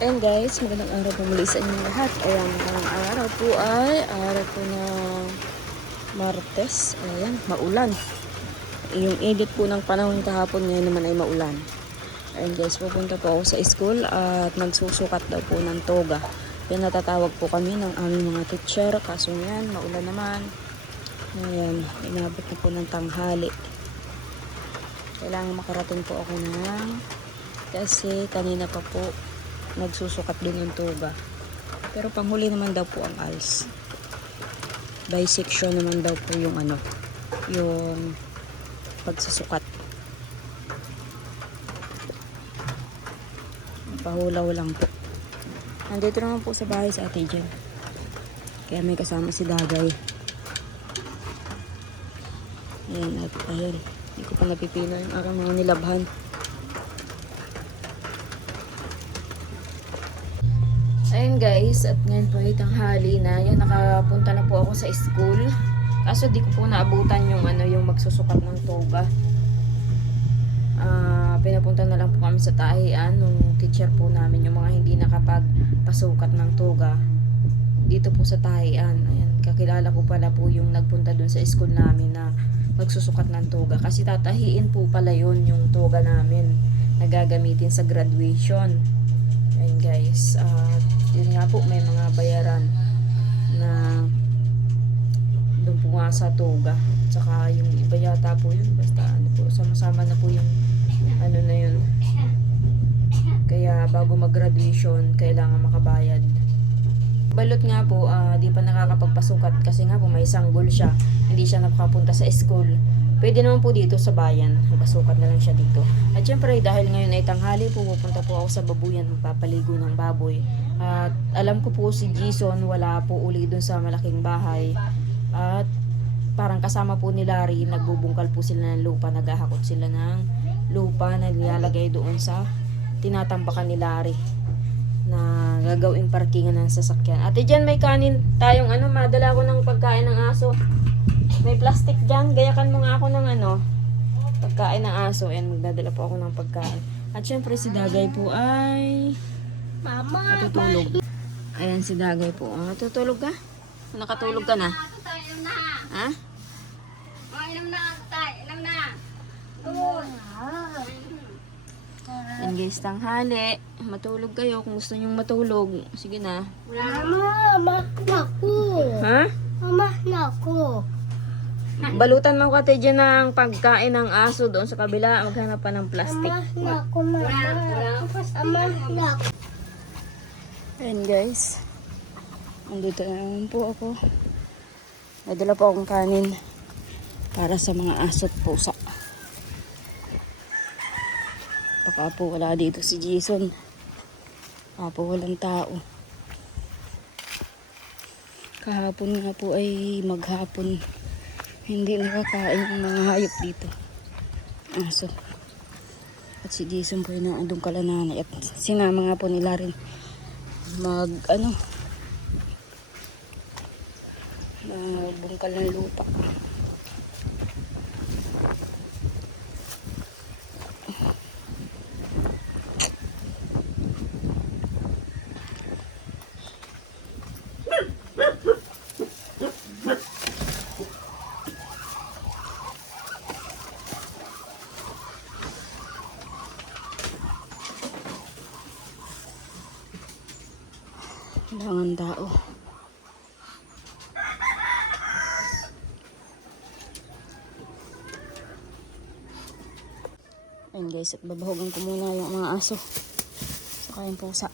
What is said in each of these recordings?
Ayan guys, magandang araw po muli sa inyong lahat. Ayan, ang araw po ay araw po na Martes. Ayan, maulan. Yung edit po ng panahon kahapon ngayon naman ay maulan. Ayan guys, pupunta po ako sa school at magsusukat daw po ng toga. Yan, natatawag po kami ng aming mga teacher. Kaso yan, maulan naman. Ayan, inabot na po ng tanghali. Kailangan makarating po ako kasi kanina pa po nagsusukat din yung toga. Pero panghuli naman daw po ang ALS. By section naman daw po yung yung pagsusukat. Pahulaw lang po. Nandito naman po sa bahay sa ate dyan. Kaya may kasama si Dagay. Ayan, at ayan. Hindi ko pa napipino yung aking mga nilabhan. Ayun guys, at ngayon po ay tanghali na. Yan, nakapunta na po ako sa school. Kaso di ko po naabutan yung yung magsusukat ng toga. Pinapunta na lang po kami sa tahian nung teacher po namin, yung mga hindi nakapagpasukat ng toga. Dito po sa tahian. Ayan, kakilala ko pala po yung nagpunta dun sa school namin na magsusukat ng toga. Kasi tatahiin po pala yun yung toga namin na gagamitin sa graduation. Ayun guys, yun nga po, may mga bayaran na doon po nga sa toga. Tsaka yung iba yata po yun, basta po, sama-sama na po yung na yun. Kaya bago mag-graduation, kailangan makabayad. Balot nga po, di pa nakakapagpasukat kasi nga po may sanggol siya. Hindi siya nakapunta sa school. Pwede naman po dito sa bayan. Pasukat na lang siya dito. At syempre, dahil ngayon ay tanghali po, pupunta po ako sa babuyan, magpapaligo ng baboy. At alam ko po si Jason, wala po uli dun sa malaking bahay. At parang kasama po ni Larry, nagbubungkal po sila ng lupa, naghahakot sila ng lupa na nilalagay doon sa tinatambakan ni Larry na gagawing parkingan ng sasakyan. Ate dyan, may kanin tayong madala ko ng pagkain ng aso. May plastic dyan. Gayakan mo nga ako ng pagkain ng aso. Ayan, magdadala po ako ng pagkain. At syempre si Dagay po ay natutulog. Ayan si Dagay po. Natutulog ka? Nakatulog ka na? Ha? Inom na. Ayan guys, tanghali. Matulog kayo kung gusto nyong matulog. Sige na. Mama, naku. Ha? Mama, naku. Balutan mo ka dyan ng pagkain ng aso doon sa kabila. Maghanap pa ng plastic. Mama, naku. Ayan guys. Andito na naman po ako. Nadala po akong kanin para sa mga aso at pusa. Baka po wala dito si Jason. Baka po walang tao. Kahapon nga po ay maghapon. Hindi nakakain ang mga hayop dito. Aso. At si Jason po yun ang andong kalananay. At sinama nga po nila rin bungkal ng lupa. Kailangan tao. Ayan guys, at babahogan ko muna yung mga aso. Saka yung pusa.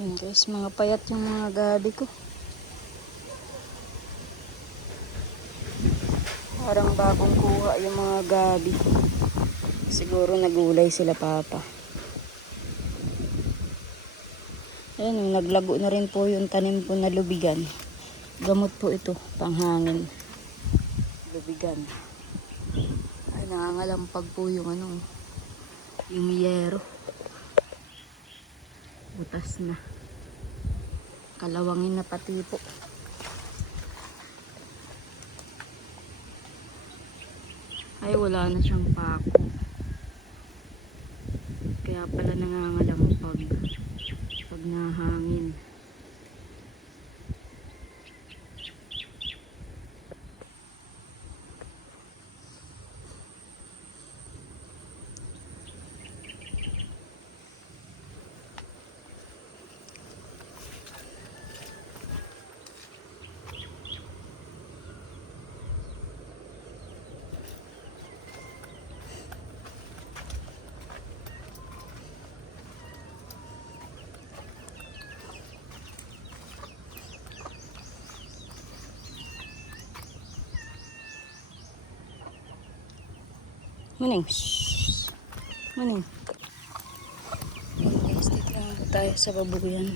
Ayan guys, mga payat yung mga gabi ko. Parang bagong kuha yung mga gabi. Siguro nagulay sila papa. Ayan, naglago na rin po yung tanim po na lubigan. Gamot po ito, panghangin. Lubigan. Ay, nangangalampag po yung yung yero. Butas na. Kalawangin na pati po. Ay, wala na siyang pako. Kaya pala nangangalampag pag nahangin. Maning. Maning. Guys, dito lang po tayo sa babuyan.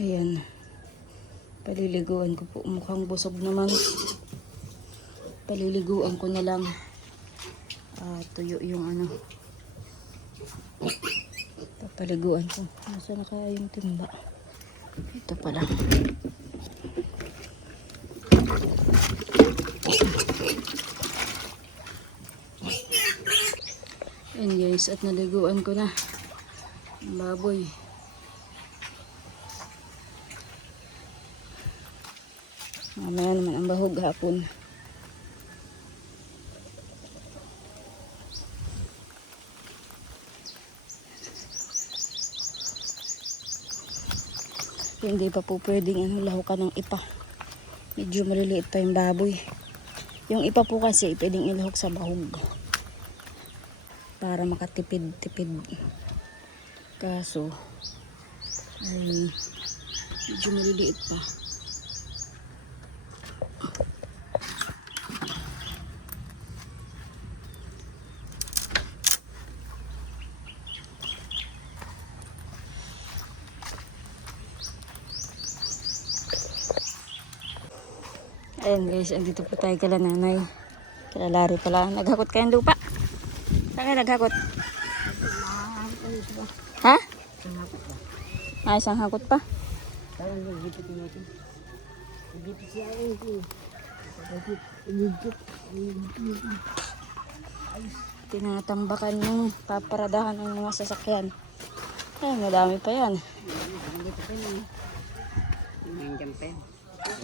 Ayan. Paliliguan ko po. Mukhang busog naman. Paliliguan ko na lang. Tuyo yung ano. Papaliguan ko. Nasa na kaya yung timba? Ito pala. Ayan guys. At naliguan ko na. Ang baboy. Mamaya naman ang bahog hapon. Hindi pa po pwedeng lahukan ng ipa. Medyo maliliit pa yung baboy. Yung ipa po kasi pwedeng ilahok sa bahog. Para makatipid-tipid. Kaso ay medyo maliliit pa. Ayan guys, andito po tayo kala nanay. Kala Lari pala. Naghakot kayong lupa? Saan kayo naghakot? Ha? Ay, isang hakot pa? Tinatambakan yung paparadahan ng mga sasakyan. Ay, madami pa yan.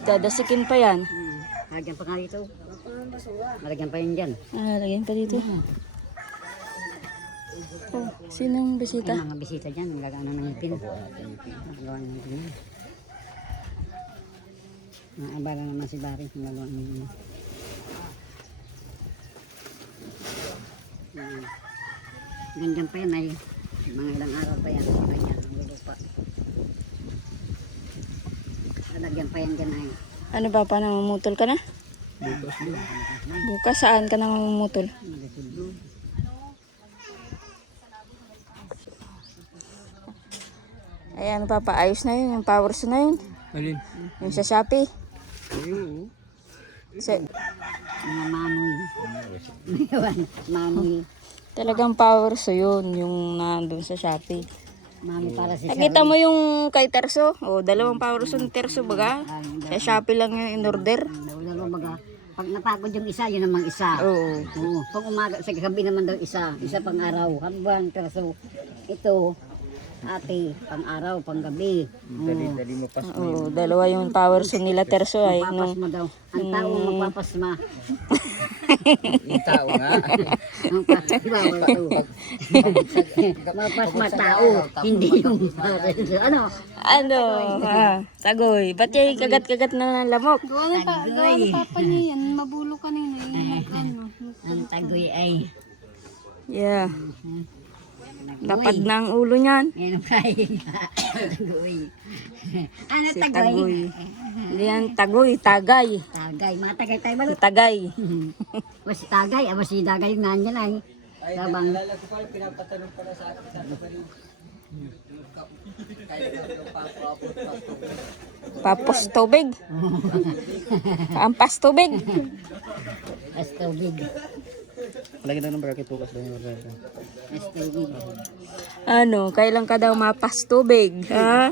Dadasikin pa yan. Lagyan pa nga dito. Malagyan pa yun dyan. Lagyan pa dito. Oh, sinong bisita? Yung mga bisita dyan, ang lagaan ng ngipin. Magawa ng ngipin yan. Naabala naman si Barry, ang gagawa ng ngipin. Ganyan pa yan ay mga ilang araw pa yan. Ganyan, ang lulupa. Lagyan pa yan dyan ay. Ano ba, pa namumutol ka na? Bukas saan ka namumutol? Ayan, papaayos na yun. Yung powers na yun. Alin? Yung sa Shopee. Mga manoy. Manoy. Talagang powers yun. Yung nandun sa Shopee. Manoy para si Nakita mo yung kay Terso? O, dalawang powers yung Terso baga. Sa Shopee lang yung in-order. Dalawa baga. Pag napagod yung isa, yun namang isa. Oo. Oo. Pag umaga, sa gabi naman daw isa. Isa pang araw. Habang terso. Ito, ate, pang araw, pang gabi. Dali mapas mo Oo, dalawa yung powers nila Terso ay. Papas mo daw. Ang tao magpapasma. yung tao nga. Di ba, wala to. Mapasma tao. Hindi yung ano. Ano? Tagoy. Ba't yung kagat-kagat na ng lamok? Gawa na papa niya yan. Mabulo kanina. Yung ano. Ang tagoy ay. Yeah. Lapad na ang ulo niyan. Yan ang kain. Tagoy. Ano Si tagoy? Tagoy. Hindi yan tagoy, tagay. Tagay. Matagay tayo Si balot. tagay. Si tagay. Si tagay yung nandiyan ay. Labang. Alala ko pala, pinapatanong pala sa akin sa kapatid. Kaya yung papapot, Papos tubig. Ampas tubig. As tubig. Lagi na ng bracket bukas lang yung bracket. As tubig. Ano, kailan ka daw mapas tubig? Ha?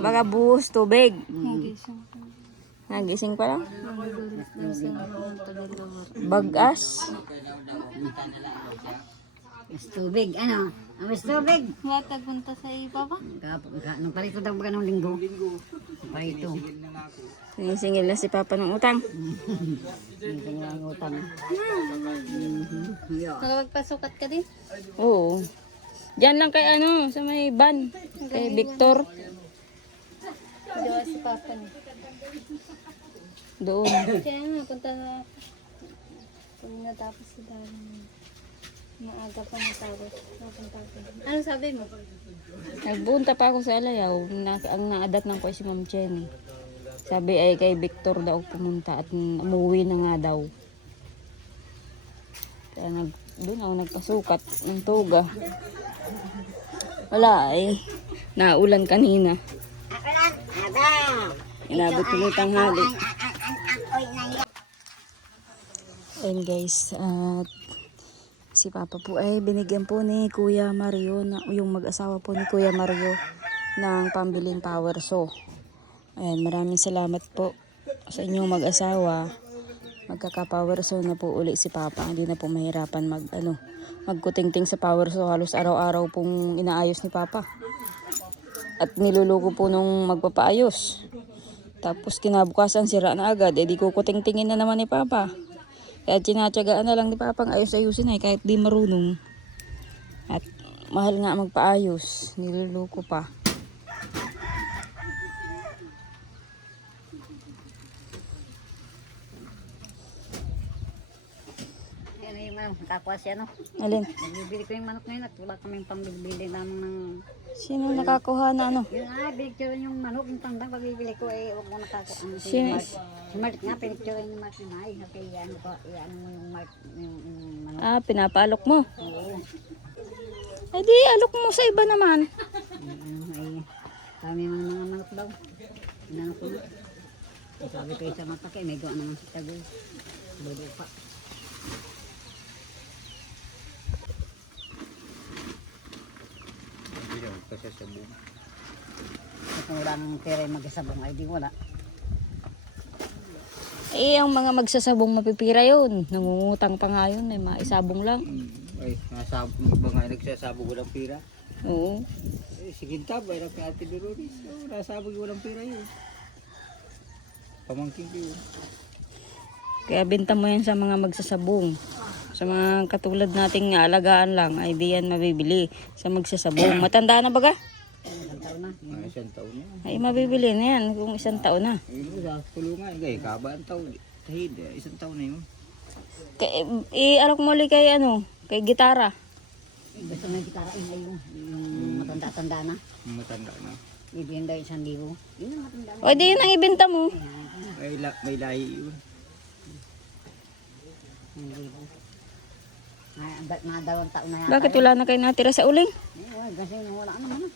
Baka buhos tubig. Hindi siya. Nagising pa lang. Magugulis daw sa tagal-lawar. Bagas. As tubig. Ano? As tubig. Matag punta sa iba pa? Nung palito daw ba ng linggo? Palito. Sinisingil na si Papa ng utang. Hindi nga ang utang. Nakapagpasukat ka din? Oo. Diyan lang kay ano, sa may van. Kay Victor. Diba si Papa niya? Doon. Kaya nga, punta na. Pag natapos si Darren. Maaga pa natapos. Napunta ko. Ano sabi mo? Nagbunta pa ako sa Alayaw. Ang naadat ng ko ay si Ma'am Jenny. Sabi ay kay Victor daw pumunta at umuwi na nga daw. Kaya doon ako nagpasukat ng tuga. Wala ay. Naulan kanina. Inabot tuloy tanghali. Ayun guys, at si Papa po ay binigyan po ni Kuya Mario, yung mag-asawa po ni Kuya Mario ng pambiling power saw. Ayan, maraming salamat po sa inyong mag-asawa. Magkaka-power saw na po uli si Papa. Hindi na po mahirapan magkutingting sa power saw. Halos araw-araw pong inaayos ni Papa. At niluluko po nung magpapaayos. Tapos kinabukasan sira na agad. Eh di kukutingtingin na naman ni Papa. Kaya tinatyagaan na lang ni Papa ang ayos-ayusin ay kahit di marunong. At mahal nga magpaayos. Niluluko pa. Yan yung nakakuha siya, no? Alin? Nagbibili ko yung manok ngayon at wala kaming pambibili namin ng... Sino nakakuha na ano? Yung pinicture yung manok, yung tandang pagbibili ko eh, huwag mo nakakuha. Ano, Sino? si Mark nga, pinicture yung Mark na ay, okay, ano ko, ano mo yung Mark, yung manok. Ah, pinapaalok mo. Oo. Ay di, alok mo sa iba naman. Ay, kami mga manok daw. Inanok ko na. Sabi ko sa mata kay, may gawa naman si Tagoy. Bodo pa. Hindi daw, kasi sa buong. Kung wala nang pera yung mag-asabong, ay di wala. Eh, ang mga magsasabong mapipira yun. Nangungutang pa nga yun. May maisabong lang. Ay, nasabog ba nga nagsasabog walang pira? Oo. Eh, sige tabay lang kay Ate Dolores. Oh, nasabog walang pira yun. Pamangking ko yun. Kaya binta mo yan sa mga magsasabong. Sa mga katulad nating alagaan lang, ay di yan mabibili. Sa magsasabong. Matanda na baga? Isang taon na. Isang taon na. Ay mabibili na yan kung isang taon na. Eh, sa kulungan. Gaya, kabaan taon. Tahid, isang taon na yun. Alok mo ulit kay ano, kay gitara. Gusto na gitara yung matanda-tanda na. Matanda na. Bibigyan daw 1,000. Yun ang matanda na. O di yun ang ibenta mo. May lahi yun. 1,000. Mga 2 taon na yata. Bakit wala na kayo natira sa uling? Kasi wala naman na.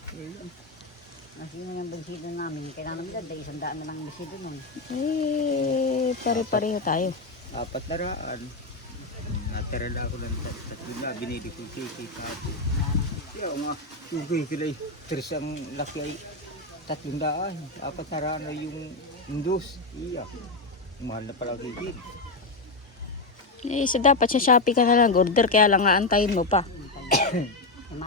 Kasi yung bisido namin, kailangan nila dahil 100 na lang bisido nun. Eh, pare-pareho tayo. 4 na raan. Natira na ako ng tatlo na. Binili ko kay Papo. Kaya nga, ugay ko lang. Teres ang laki ay 300. 4 na raan ay yung indos. Iya. Mahal na pala kay Gid. Eh, so dapat sa Shopee ka na lang order, kaya lang aantayin mo pa.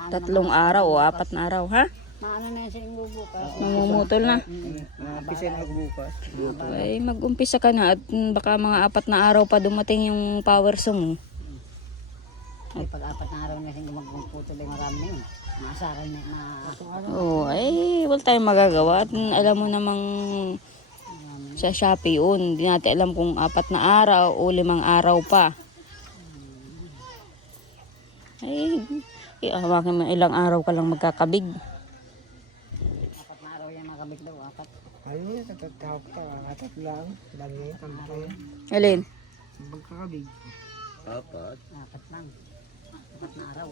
3 araw o 4 na araw, ha? Maano na yan sa linggo bukas. Mamumutol na. Napisa na bukas. Ay, mag-umpisa ka na at baka mga 4 na araw pa dumating yung power saw mo. Ay, pag 4 na araw na siyang magpuputol ay marami na yun. Maasaran na Oo, ay, wala tayong magagawa. At alam mo namang sa Shopee yun. Hindi natin alam kung 4 na araw o 5 araw pa. Ay, Hawakin mo, ilang araw ka lang magkakabig. 4 na araw yan makabig daw, 4. Ayun, natatawag ka. Atat lang. Lagi yung kampay. Alin? Magkakabig. Apat. 4 lang. 4 na araw.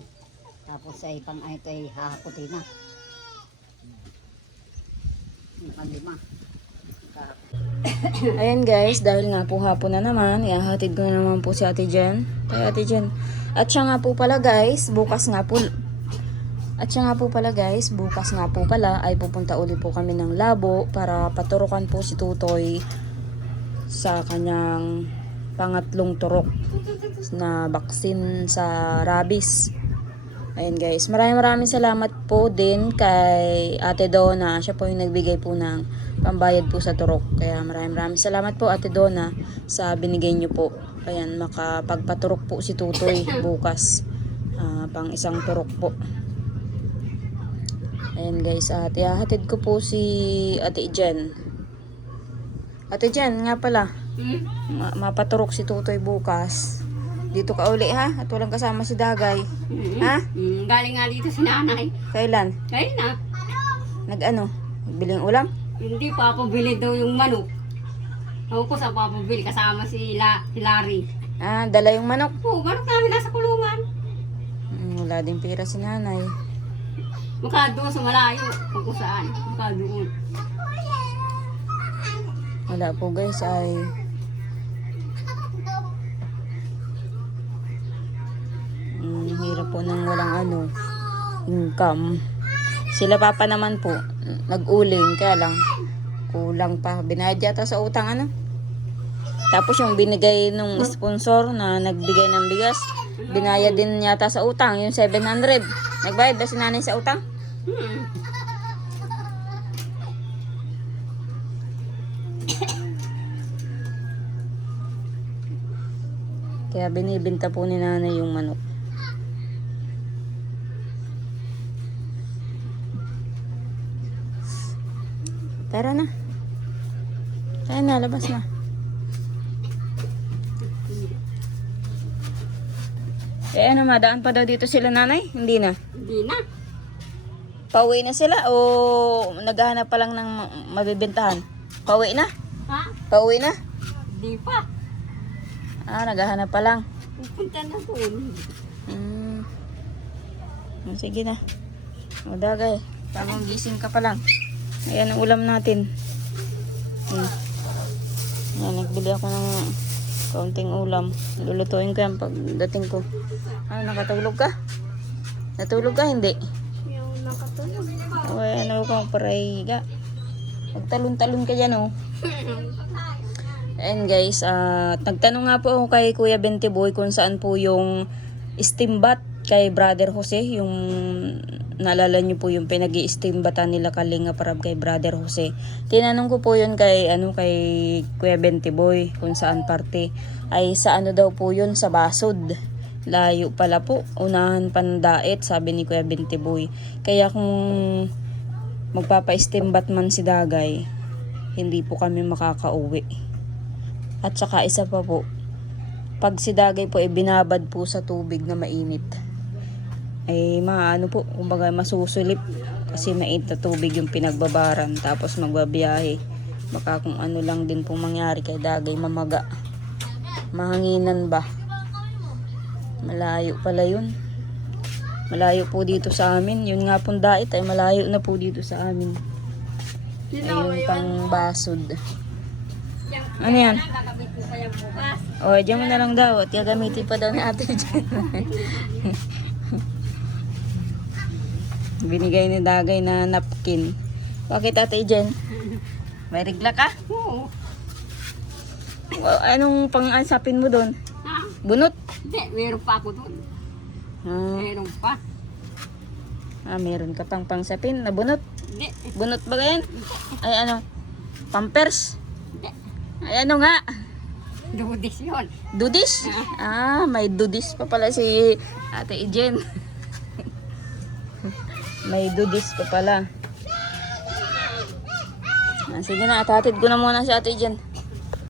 Tapos ay pang ay ito ay hahakutin na. Yung pang-5. Ayan guys, dahil nga po hapon na naman, ihahatid ko na naman po si Ate Jen. Kay Ate Jen. At siya nga po pala guys, bukas nga po pala ay pupunta uli po kami ng labo para paturukan po si Tutoy sa kanyang pangatlong turok na baksin sa rabies. Ayun guys, maraming salamat po din kay Ate Donna. Siya po yung nagbigay po ng pambayad po sa turok. Kaya maraming salamat po Ate Donna sa binigay niyo po. Ayan, makapagpaturok po si Tutoy bukas. Pang isang turok po. Ayan guys, at ihahatid ko po si Ate Jen. Ate Jen, nga pala. Mapaturok si Tutoy bukas. Dito ka uli ha? At walang kasama si Dagay. Ha? Galing nga dito si nanay. Kailan? Kaya na. Nag-ano? Nagbiling ulam? Hindi papabili daw yung manok. Ako ko sa papabili kasama si Larry. Dala yung manok. Oo, manok namin nasa kulungan. Wala din pera si nanay. Mukha doon sa malayo. Kung saan. Mukha doon. Wala po guys ay hirap po nang walang income. Sila papa naman po nag-uling, kaya lang kulang pa. Binayad yata sa utang Tapos yung binigay nung sponsor na nagbigay ng bigas, binayad din yata sa utang, yung 700. Nagbayad ba si nanay sa utang? Kaya binibinta po ni nanay yung manok. Tara na. Tara na, labas na. Madaan pa daw dito sila nanay? Hindi na. Hindi na. Pauwi na sila o naghahanap pa lang ng mabibentahan? Pauwi na? Ha? Pauwi na? Hindi pa. Naghahanap pa lang. Pupunta na doon. Sige na. O Dagay, tamang gising ka pa lang. Ayan ang ulam natin. Nagbili ako ng kaunting ulam. Lulutuin ko yan pagdating ko. Nakatulog ka? Natulog ka? Hindi. Yung nakatulog. Kang paraiga. Magtalon-talon ka dyan And guys, nagtanong nga po ako kay Kuya Bentiboy kung saan po yung steam bath kay Brother Jose, yung naalala niyo po yung pinag-i-steam batan nila Kalinga Prab kay Brother Jose. Tinanong ko po yun kay kay Kuya Bentiboy kung saan parte. Ay sa daw po yun, sa Basod. Layo pala po, unahan Pandait, sabi ni Kuya Bentiboy. Kaya kung magpapa-steam bath man si Dagay, hindi po kami makakauwi. At saka isa pa po, pag si Dagay po binabad po sa tubig na mainit, ay po, kumbaga masusulip kasi mainit na tubig yung pinagbabaran, tapos magbabiyahe. Baka kung lang din po mangyari kay Dagay, mamaga, mahanginan ba. Malayo pala yun. Malayo po dito sa amin. Yun nga pong Dait ay malayo na po dito sa amin. Ayun pang Basod. Ano yan? Diyan mo na lang daw at gagamitin pa daw ni Ate Jen. Binigay ni Dagay na napkin. Bakit Ate Jen? May regla ka? Oo. Anong pang-ansapin mo doon? Ha? Bunot? Hindi, meron pa ako doon. Meron pa. Meron ka pang pangsapin na bunot? Hindi. Bunot ba yan? Ay pampers? Hindi. Ay nga? Dudis yun. Dudis? May dudis pa pala si Ate Jen. May dudis pa pala. Sige na, athatid ko na muna si Ate Jen.